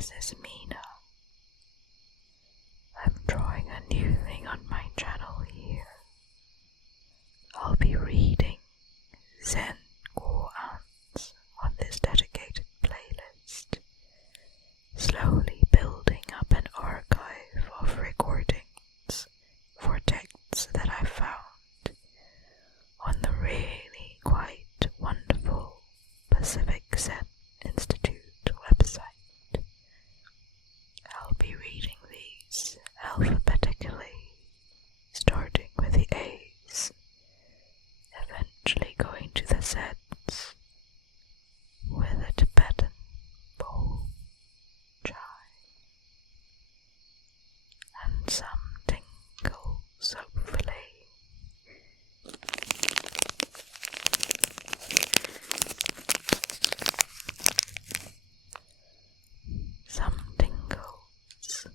this is Mina. I'm trying a new thing on my channel here. I'll be reading Zen Koans on this dedicated playlist, slowly building up an archive of recordings for texts that I found on the really quite wonderful Pacific Zen Institute website. I'll be reading these alphabetically, starting with the A's, eventually going to the Z's, with a Tibetan bowl chai, and some tingles, hopefully. Some tingles.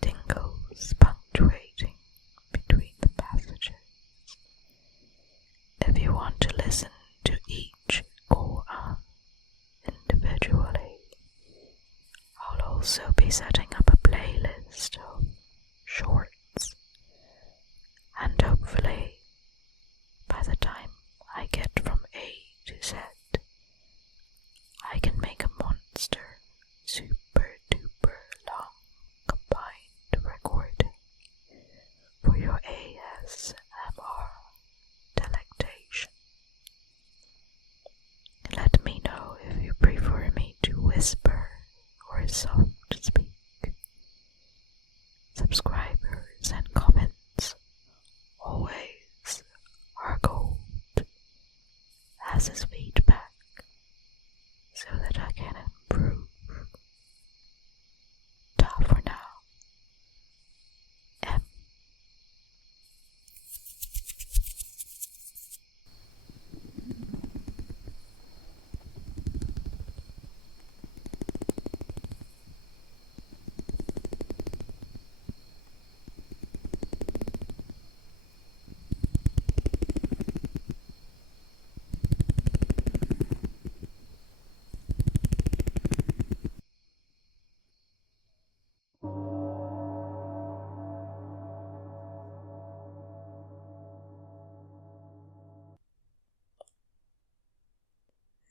Tingles punctuating between the passages. If you want to listen to each koan individually, I'll also be setting up a playlist of shorts, and hopefully by the time I get from A to Z, I can make a monster super duper long combined recording for your ASMR delectation. Let me know if you prefer me to whisper or soft speak. Subscribers and comments always are gold, as is feedback, so that I can improve. Ta for now. M.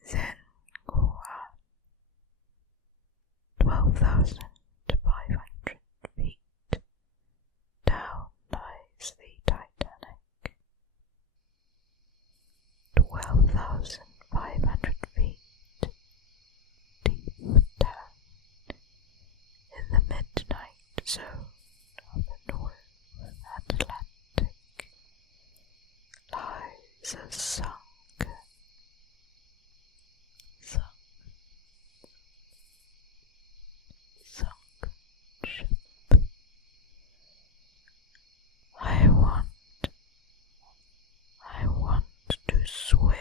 Zen Koan. 12,500 feet down lies the Titanic. 12,500 feet deep down in the midnight zone of the North Atlantic lies a sunken ship. I want to swim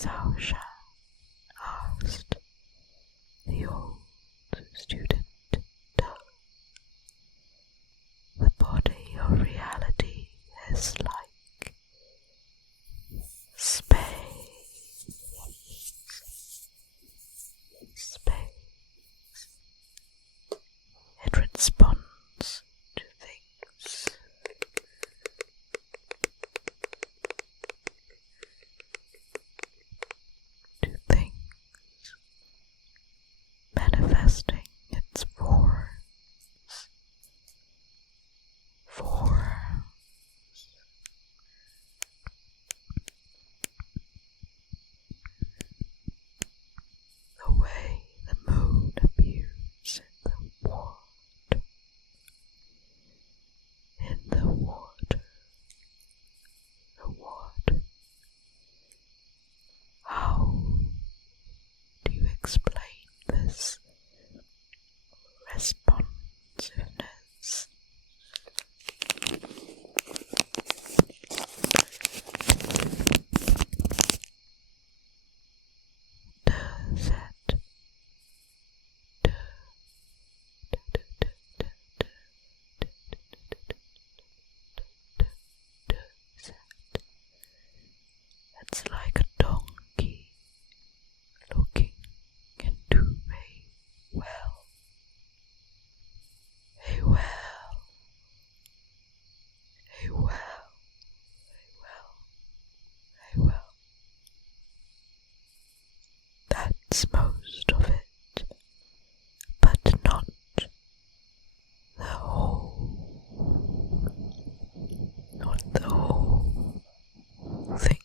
Sao Shan asked the old student. The body of reality is like space. It responds to things. Manifesting its forms. The way the moon appears in the water. How do you explain this responsiveness? It's like a donkey looking into a well. That's most of it, but not the whole thing.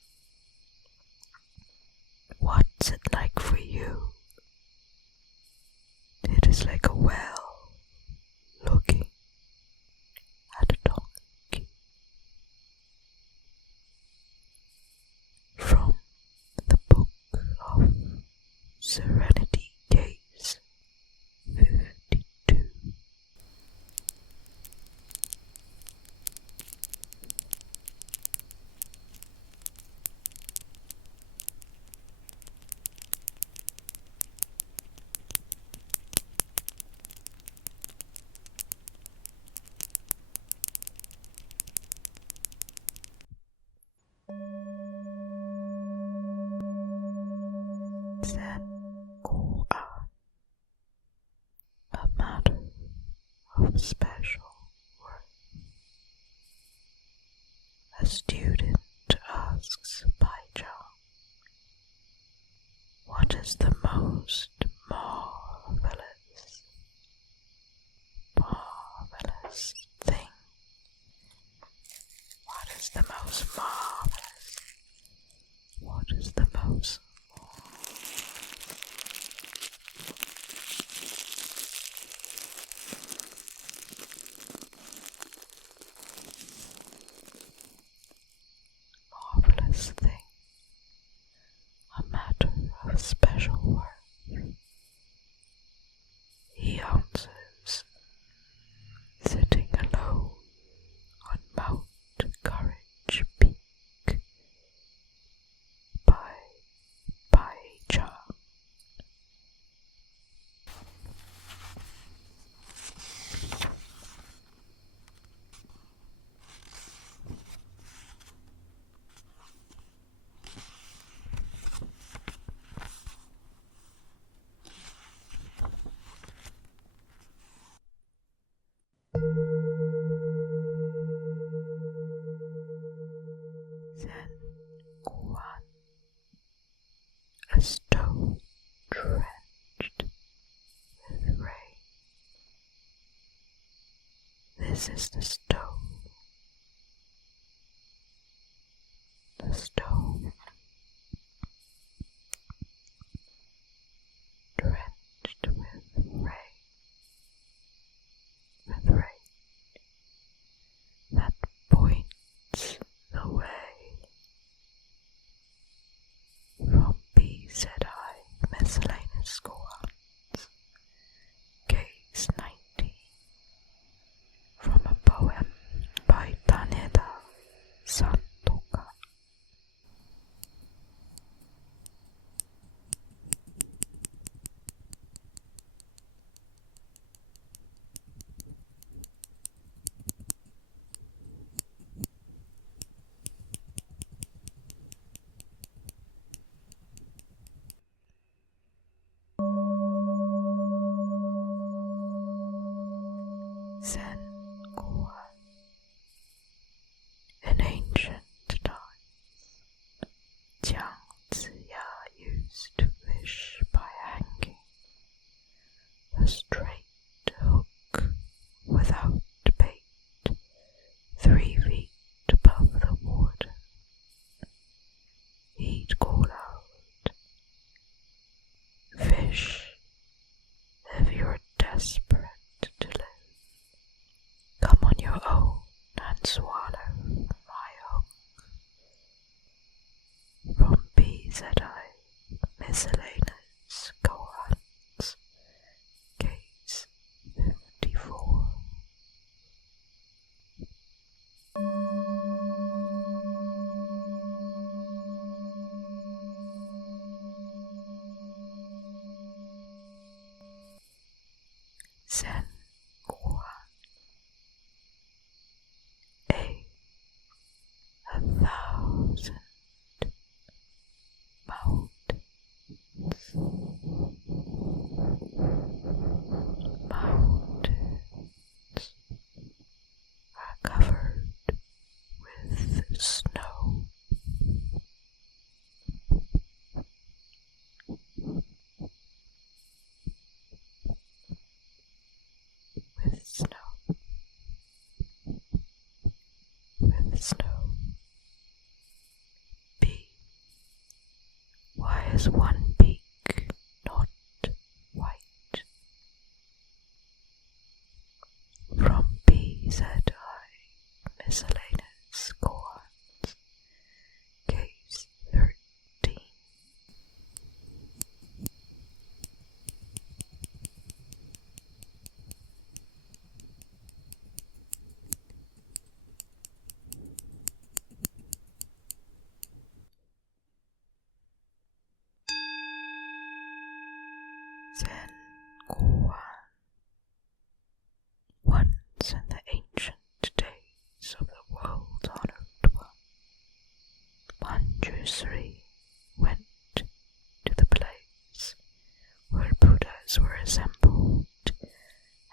What's it like for you? It is like a well looking at a donkey. From the book of Serenity Case 52. Zen Koans A, a matter of special worth. A student asks Baijiang, what is the most marvelous thing? What is the most marvelous? What is the most marvelous thing? A matter of special worth. He answers, sitting alone on Mount Courage Peak by Baijiang. Zen Koan A stone drenched with rain. This is the stone. The stone drenched with rain. That points the way from BZI Miscellaneous Koans Case 19 from a poem Zen Koan. In ancient times, Jiang used to fish by hanging a straight hook without bait 3 feet above the water. He'd call out, "Fish, if you're desperate to live, come on your own and swallow my hook." From BZI Miscellaneous Koans, Case 54. Zen Koan A. 1,000 mountains are covered with snow. B. Why is one peak not white? From BZI Miscellaneous Koans, Case 13. Zen Koan. Once in the ancient days of the world-honored one, Manjusri went to the place where Buddhas were assembled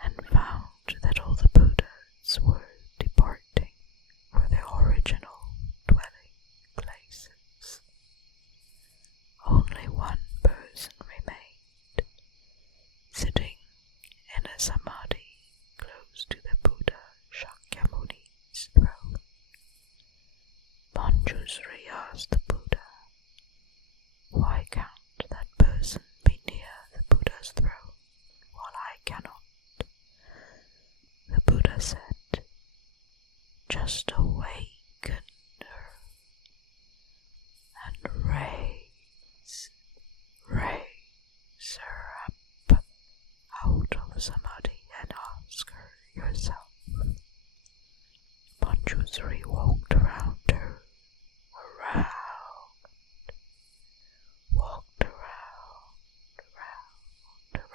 and found that all the Buddhas were departing for their original dwelling places. Only one person remained, sitting in a samadhi close to the Buddha Shakyamuni's throne. Manjusri asked the Buddha, "Why can't that person be near the Buddha's throne while I cannot?" The Buddha said, "Just awaken her and raise her up out of samadhi and ask her yourself." Manjusri walked around her, walked around her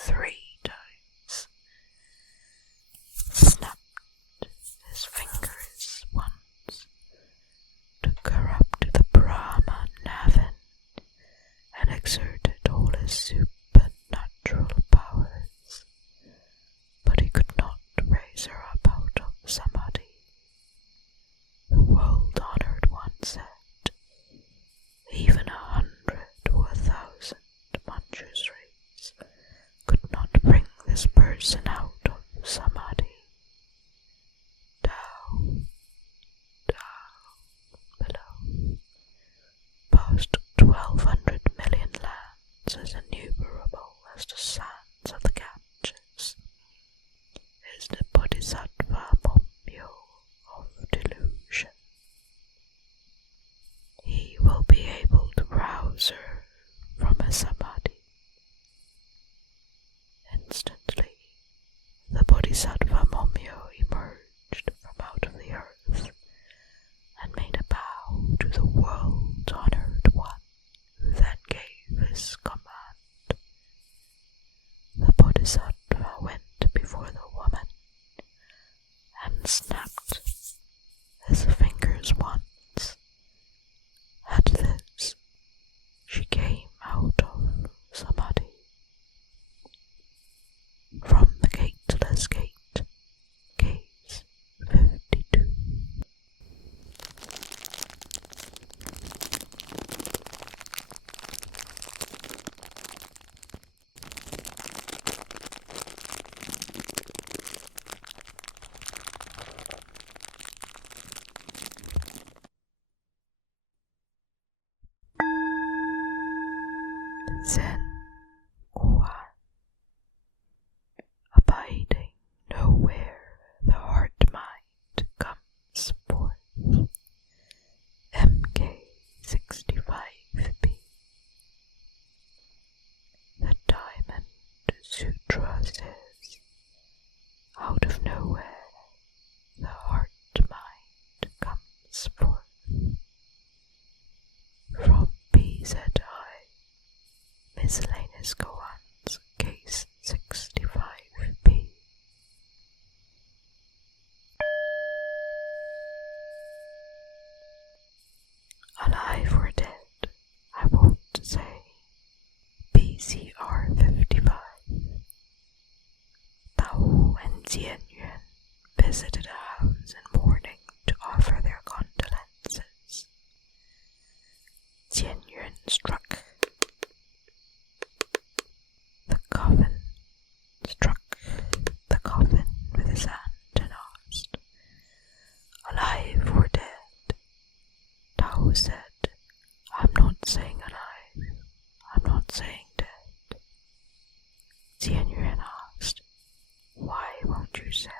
3 times, snapped his fingers once, took her up to the Brahma Navin, and exerted all his supernatural powers, but he could not raise her up out of samadhi. The world-honored one said, "Even 100 or 1,000 Manjusris could not bring this person out of samadhi." Down below, past 1,200 million lands as innumerable as the sands of the Ganges, is the Bodhisattva Momyo of delusion. He will be able to rouse her from a samadhi. Instantly, the Bodhisattva Momyo emerged from out of the earth and made a bow to the world-honored one, who then gave his command. The Bodhisattva went before the woman and snapped his fingers once. At this, she came out of samadhi. From Zen Koan, abiding nowhere the heart-mind comes forth. MK65B. The Diamond Sutra says, out of nowhere the heart-mind comes forth. From BZI, Miscellaneous Koans, Case 65B. Alive or dead, I won't say. BCR 55. Tao and Jianyuan visited a house in mourning to offer their condolences. Jianyuan struck the coffin with his hand and asked, alive or dead? Tao said, I'm not saying alive, I'm not saying dead. Jianyuan asked, why won't you say?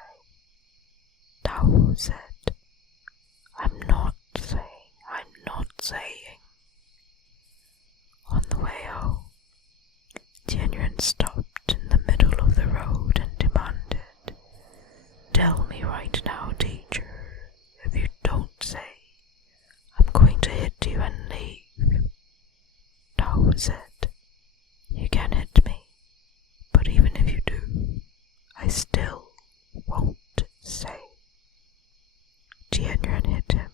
Tao said, I'm not saying. On the way home, Jianyuan stopped in the middle of the road and demanded, tell me right now, teacher, if you don't say, I'm going to hit you and leave. Tao said, you can hit me, but even if you do, I still won't say. Jianyuan hit him.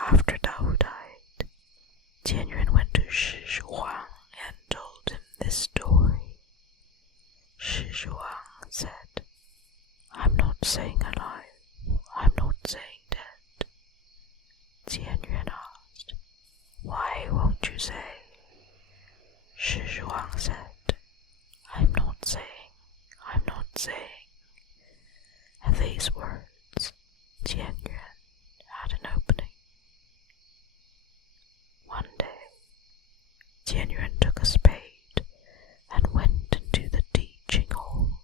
After Tao died, Jianyuan went to Shi Shuang and told him this story. Shi Shuang said, I'm not saying alive, I'm not saying dead. Jianyuan asked, why won't you say? Shi Shuang said, I'm not saying. At these words, Jianyuan had an opening. One day, Jianyuan took a spade and went into the teaching hall.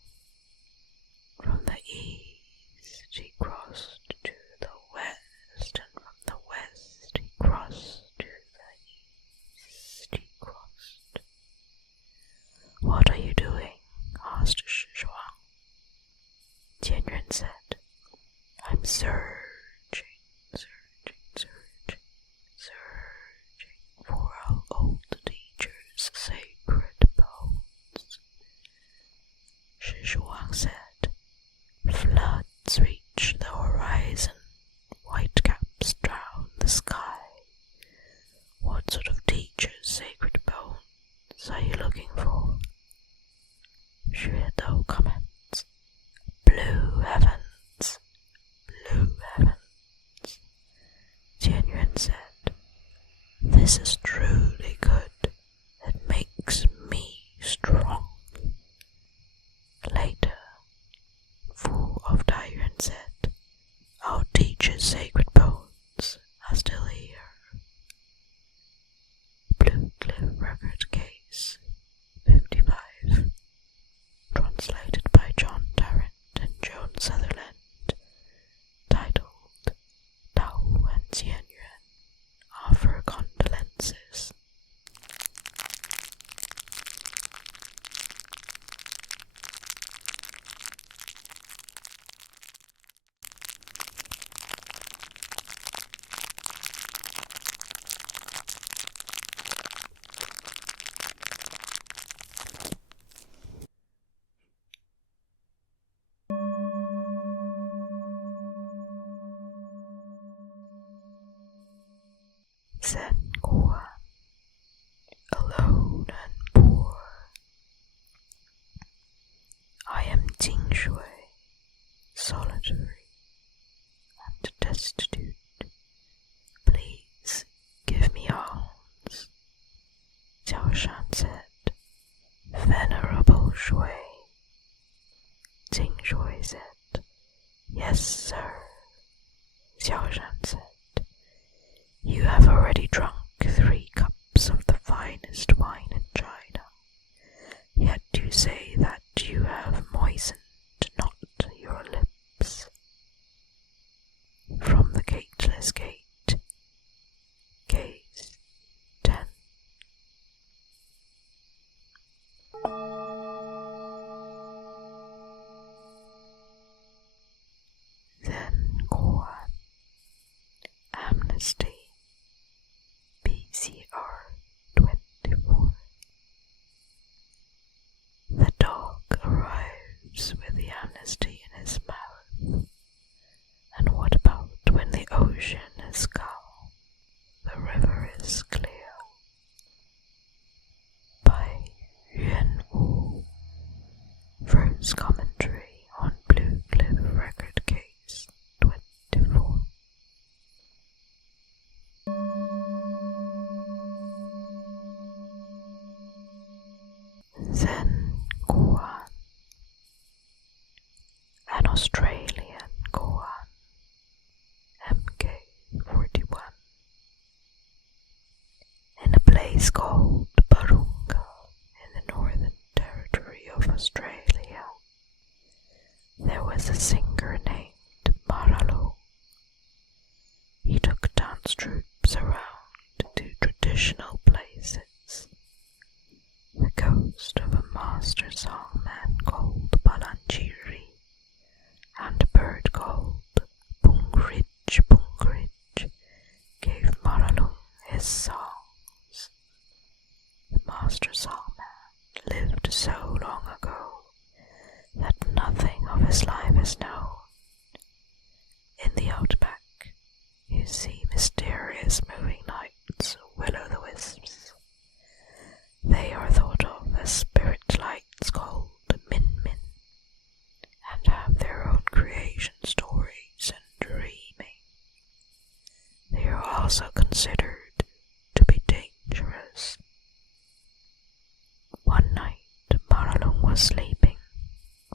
From the east he crossed to the west, and from the west he crossed to the east he crossed. What are you doing? Asked Shi Shuang. Jianyuan said, I'm searching for our old teacher's sacred bones. Shi Shuang said, floods reach the horizon, white caps drown the sky. What sort of teacher's sacred bones are you looking for? Xue Dou comments, blue heavens, blue heavens. Jianyuan said, this is truly good, it makes me strong. Later, Fu of Taiyuan said, our teacher's sacred bones are still here. Blue Cliff Record Case 55. Translated by John Tarrant and Joan Sutherland, titled Tao and Jianyuan Offer Condolences. Zen Koan, alone and poor. I am Jingshui, solitary and destitute. Please give me alms. Jiaoshan said, Venerable Shui. Jingshui said, yes, sir. Xiaoshan said, you have already drunk 3 cups of the finest wine in China, yet you say that you have moistened not your lips. From the gateless gate, gaze 10. Zen Koan Amnesty BCR 24. The dog arrives with the amnesty in his mouth. And what about when the ocean is calm, the river is clear? By Yuan Wu. First commentary on Blue Cliff Record Case 24. Zen Koan, an Australian koan, MK41. In a place called Barunga in the Northern Territory of Australia, there was a singer named Maralo. He took dance troupes around to traditional places. The ghost of a master songman called Balangiri and a bird called Pungrij gave Maralung his songs. The master songman lived so long ago that nothing of his life is known. In the outback, you see mysterious moving lights, will-o'-the-wisps. They are thought of as spirit lights called Min Min, and have their own creation stories and dreaming. They are also considered to be dangerous. One night, Maralung was sleeping,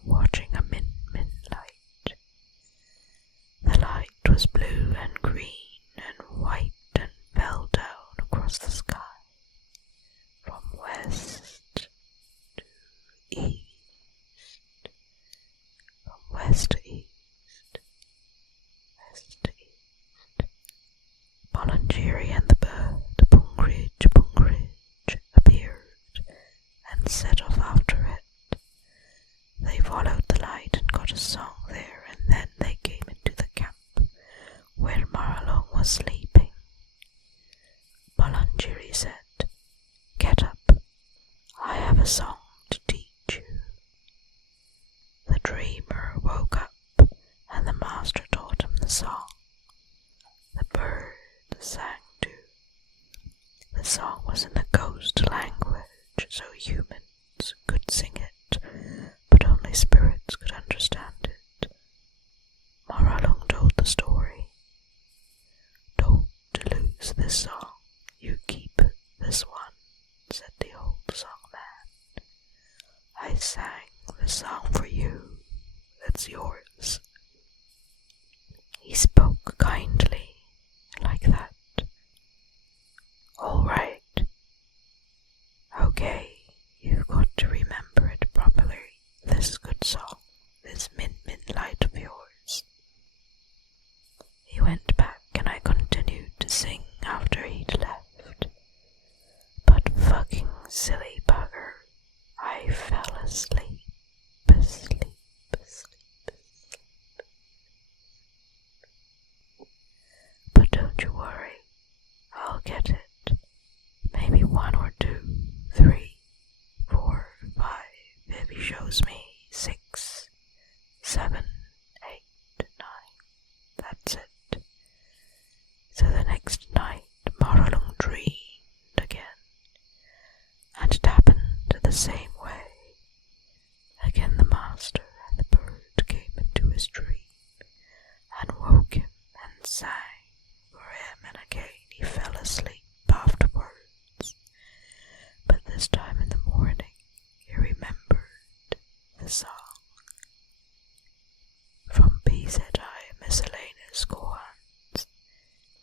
watching a Min Min light. The light was blue and green and white and fell down across the sky, from west to east, from west to east, west to east. Balangiri and the bird, Pungrij, appeared and set off after it. They followed the light and got a song there, and then they came into the camp where Maralong was sleeping. Balangiri said, "Get up, I have a song to teach you." The dreamer woke up, and the master taught him the song. The bird sang too. The song was in the ghost language, so humans could sing it, but only spirits could understand it. Maralong told the story. "Don't lose this song, you keep this one," said the old songman. "I sang the song for you, it's yours." He spoke kindly, like that. "All right. Okay, you've got to remember it properly, this good song, this Min Min light of yours." He went back and I continued to sing after he'd left. But fucking silly bugger, I fell asleep. But don't you worry, I'll get it. Maybe 1 or 2, 3, 4, 5, if he shows me 6, 7, 8, 9. That's it. So the next night Maralung dreamed again, and it happened the same way. Again the master and the bird came into his dream and woke him and sang for him, and again he fell asleep afterwards. But this time in the morning he remembered the song. From BZI Miscellaneous Koans,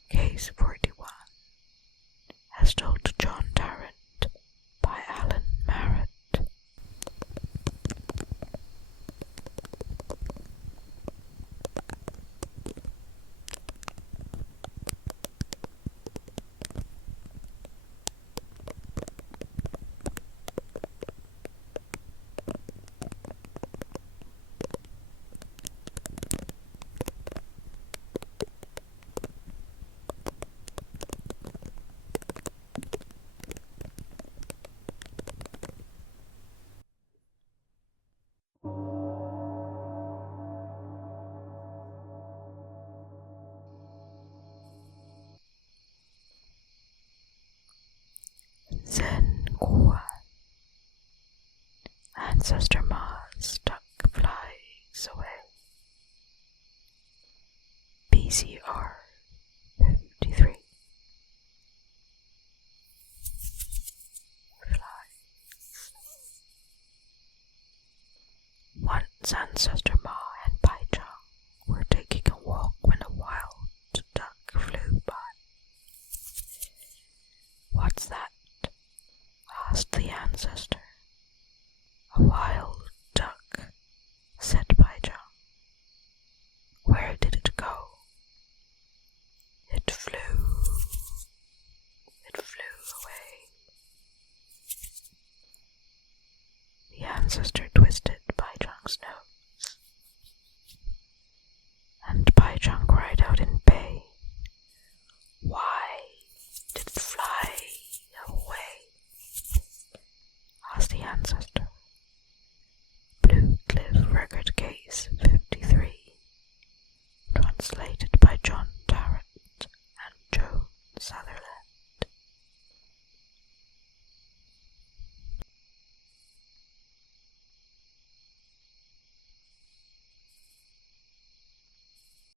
Case 41, as told to John Tarrant, Koan. Ancestor Ma's duck flies away. PCR 53. Flies. Once Ancestor Ma and Pai Chang were taking a walk when a wild duck flew by. "What's that?" asked the ancestor. "A wild duck," said Pai Chang. "Where did it go?" It flew away." The ancestor